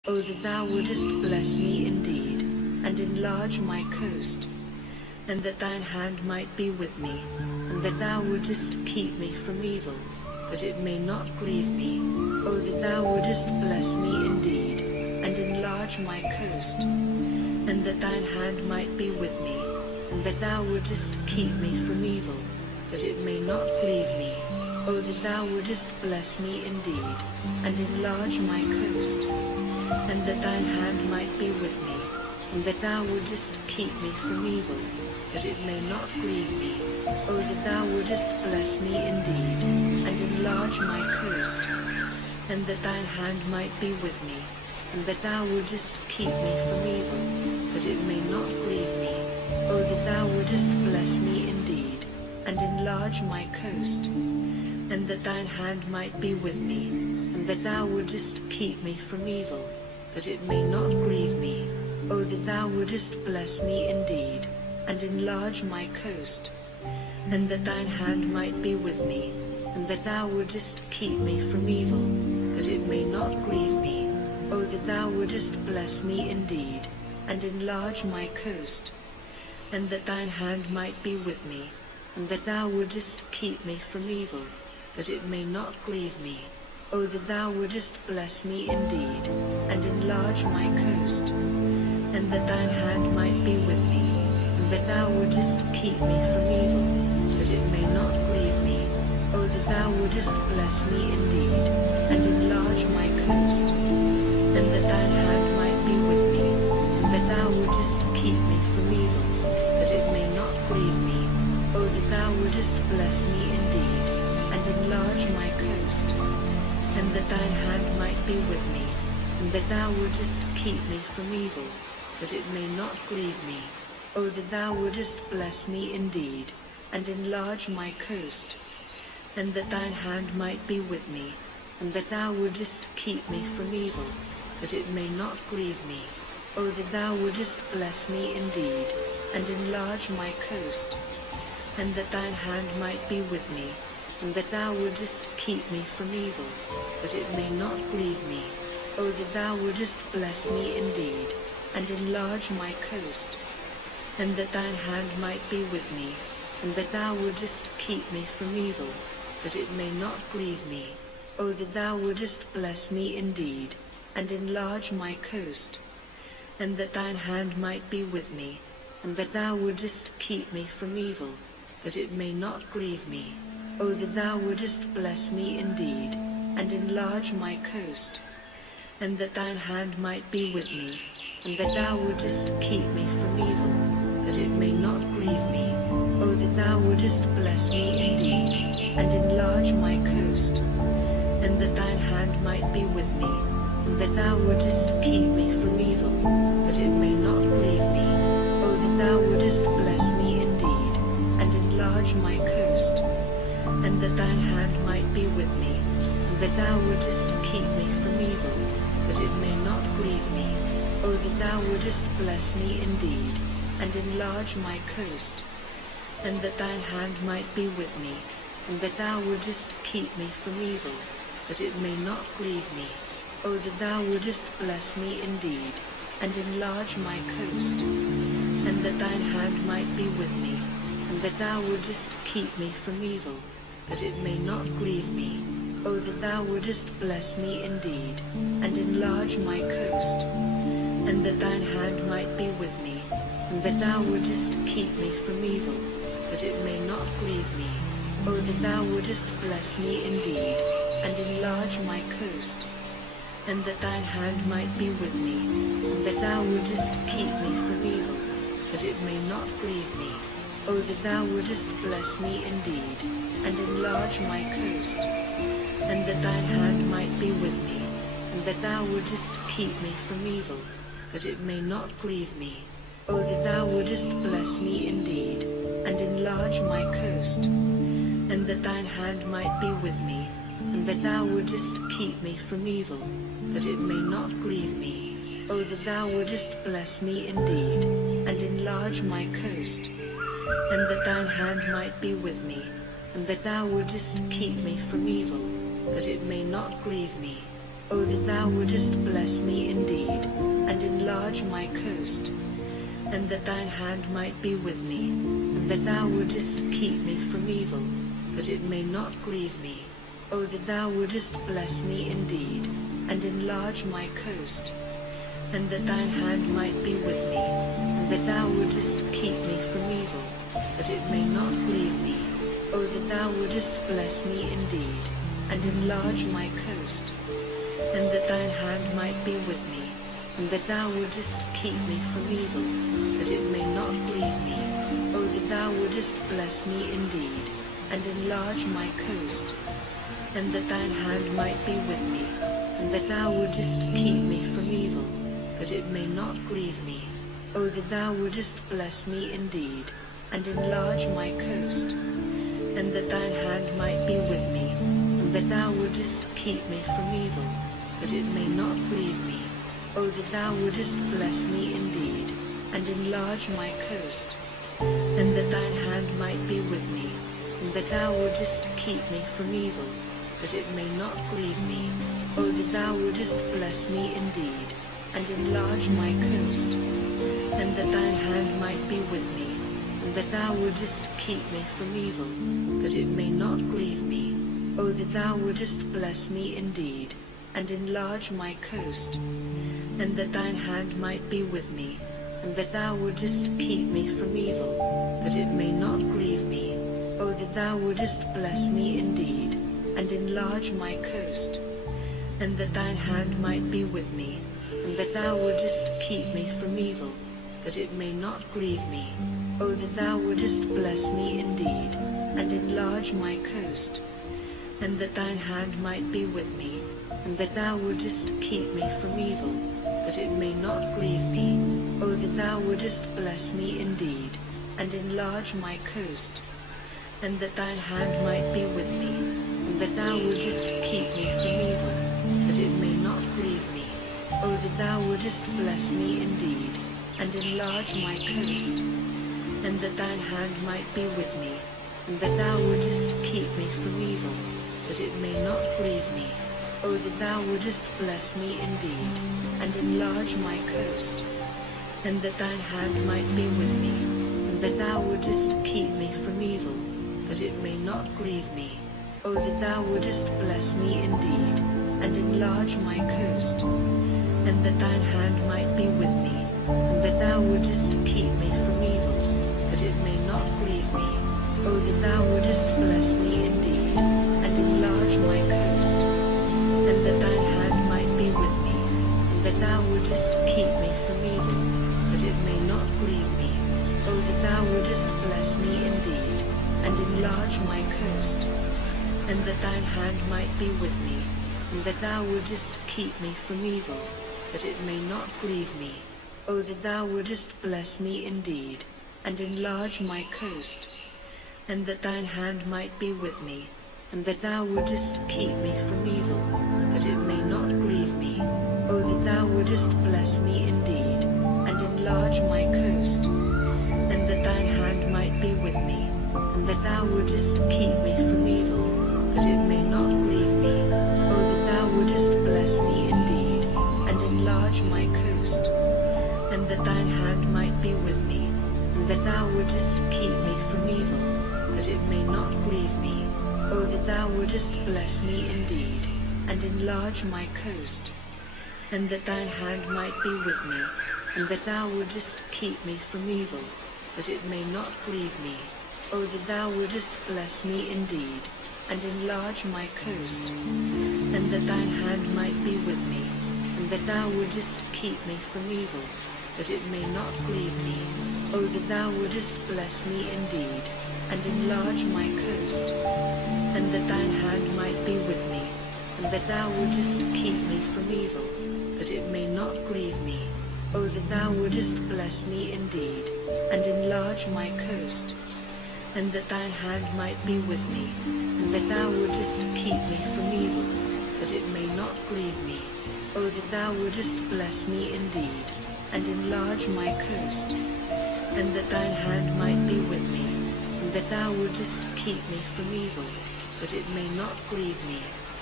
O that thou wouldest bless me indeed, and enlarge my coast, and that thine hand might be with me, and that thou wouldest keep me from evil, that it may not grieve me. O that thou wouldest bless me indeed, and enlarge my coast, and that thine hand might be with me, and that thou wouldest keep me from evil, that it may not grieve me. O that thou wouldest bless me indeed, and enlarge my coast, and that thine hand might be with me, and that thou wouldest keep me from evil, that it may not grieve me. O that thou wouldest bless me indeed, and enlarge my coast, and that thine hand might be with me, and that thou wouldest keep me from evil, that it may not grieve me. O that thou wouldest bless me indeed, and enlarge my coast, and that thine hand might be with me, and that thou wouldest keep me from evil, that it may not grieve me. O that thou wouldest bless me indeed, and enlarge my coast, and that thine hand might be with me, and that thou wouldest keep me from evil, that it may not grieve me. O that thou wouldest bless me indeed, and enlarge my coast, and that thine hand might be with me, and that thou wouldest keep me from evil, that it may not grieve me. O that thou wouldest bless me indeed, and enlarge my coast, and that thine hand might be with me, and that thou wouldest keep me from evil, that it may not grieve me. O that thou wouldest bless me indeed, and enlarge my coast, and that thine hand might be with me, and that thou wouldest keep me from evil, that it may not grieve me. O that thou wouldest bless me indeed, and enlarge my coast, and that thine hand might be with me, and that thou wouldest keep me from evil, that it may not grieve me. O that thou wouldest bless me indeed, and enlarge my coast, and that thine hand might be with me, and that thou wouldest keep me from evil, that it may not grieve me. O that thou wouldest bless me indeed, and enlarge my coast, and that thine hand might be with me, and that thou wouldest keep me from evil, that it may not grieve me. O that thou wouldest bless me indeed, and enlarge my coast, and that thine hand might be with me, and that thou wouldest keep me from evil, that it may not grieve me. O that thou wouldest bless me indeed, and enlarge my coast, and that thine hand might be with me, and that thou wouldest keep me from evil, that it may not grieve me. O that thou wouldest bless me indeed, and enlarge my coast, and that thine hand might be with me, and that thou wouldest keep me from evil, that it may not grieve me. O that thou wouldest bless me indeed, and enlarge my coast, and that thine hand might be with me, and that thou wouldest keep me from evil, that it may not grieve me. O that thou wouldest bless me indeed, and enlarge my coast, and that thine hand might be with me, and that thou wouldest keep me from evil, that it may not grieve me. O that thou wouldest bless me indeed, and enlarge my coast, and that thine hand might be with me, and that thou wouldest keep me from evil, that it may not grieve me. O that thou wouldest bless me indeed, and enlarge my coast, and that thine hand might be with me, and that thou wouldest keep me from evil, that it may not grieve me. O that thou wouldest bless me indeed, and enlarge my coast, and that thine hand might be with me, and that thou wouldest keep me from evil, that it may not grieve me. O that thou wouldest bless me indeed, and enlarge my coast, and that thine hand might be with me, and that thou wouldest keep me from evil, that it may not grieve me. O that thou wouldest bless me indeed, and enlarge my coast, and that thine hand might be with me, and that thou wouldest keep me from evil, that it may not grieve me. O that thou wouldest bless me indeed, and enlarge my coast, and that thine hand might be with me, and that thou wouldest keep me from evil, that it may not grieve me. O that thou wouldest bless me indeed, and enlarge my coast, and that thine hand might be with me, and that thou wouldest keep me from evil, that it may not grieve me. O that thou wouldest bless me indeed, and enlarge my coast, and that thine hand might be with me, and that thou wouldest keep me from evil, that it may not grieve me. O that thou wouldest bless me indeed, and enlarge my coast, and that thine hand might be with me, and that thou wouldest keep me from evil, that it may not grieve me. O that thou wouldest bless me indeed, and enlarge my coast, and that thine hand might be with me, and that thou wouldest keep me from evil, that it may not grieve me. O that thou wouldest bless me indeed, and enlarge my coast, and that thine hand might be with me, and that thou wouldest keep me from evil, that it may not grieve me. O that thou wouldest bless me indeed, and enlarge my coast, and that thine hand might be with me, and that thou wouldest keep me from evil, that it may not grieve me. O that thou wouldest bless me indeed, and enlarge my coast, and that thine hand might be with me, and that thou wouldest keep me from evil, that it may not grieve me. O that thou wouldest bless me indeed, and enlarge my coast, and that thine hand might be with me, and that thou wouldest keep me from evil, that it may not grieve me. O that thou wouldest bless me indeed, and enlarge my coast, and that thine hand might be with me, and that thou wouldest keep me from evil, that it may not grieve me. O that thou wouldest bless me indeed, and enlarge my coast, and that thine hand might be with me, and that thou wouldest keep me from evil, that it may not grieve me. O that thou wouldest bless me indeed, and enlarge my coast, and that thine hand might be with me, and that thou wouldest keep me from evil, that it may not grieve me. O that thou wouldest bless me indeed, and enlarge my coast, and that thine hand might be with me, and that thou wouldest keep me from evil, that it may not grieve me. O that thou wouldest bless me indeed, and enlarge my coast, and that thine hand might be with me, and that thou wouldest keep me from evil, that it may not grieve me. O that thou wouldest bless me indeed, and enlarge my coast, and that thine hand might be with me, and that thou wouldest keep me from evil, that it may not grieve me. O that thou wouldest bless me indeed, and enlarge my coast, and that thine hand might be with me, and that thou wouldest keep me from evil, that it may not grieve me. O that thou wouldest bless me indeed, and enlarge my coast, and that thine hand might be with me, and that thou wouldest keep me from evil, that it may not grieve me. O that thou wouldest bless me indeed, and enlarge my coast, and that thine hand might be with me, and that thou wouldest keep me from evil, that it may not grieve me. O that thou wouldest bless me indeed, and enlarge my coast, and that thine hand might be with me, and that thou wouldest keep me from evil, that it may not grieve me. O that thou wouldest bless me indeed, and enlarge my coast, and that thine hand might be with me, and that thou wouldest keep me from evil, that it may not grieve me. O that thou wouldest bless me indeed, and enlarge my coast, and that thine hand might be with me, and that thou wouldest keep me from evil, that it may not grieve me. O that thou wouldest bless me indeed, and enlarge my coast, and that thine hand might be with me, and that thou wouldest keep me from evil, that it may not grieve me. O that thou wouldest bless me indeed, and enlarge my coast, and that thine hand might be with me, and that thou wouldest keep me from evil, that it may not grieve me. O that thou wouldest bless me indeed, and enlarge my coast, and that thine hand might be with me, and that thou wouldest keep me from evil, that it may not grieve me. O that thou wouldest bless me indeed, and enlarge my coast, and that thine hand might be with me, and that thou wouldest keep me from evil, that it may not grieve me. O that thou wouldest bless me indeed, and enlarge my coast, and that thine hand might be with me, and that thou wouldest keep me from evil, that it may not grieve me.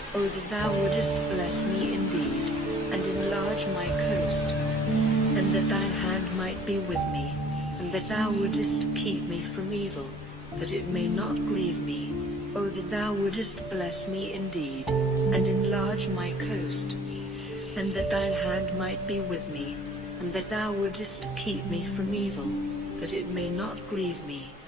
O that thou wouldest bless me indeed, and enlarge my coast, and that thine hand might be with me, and that thou wouldest keep me from evil, that it may not grieve me. O that thou wouldest bless me indeed, and enlarge my coast, and that thine hand might be with me, and that thou wouldest keep me from evil, that it may not grieve me.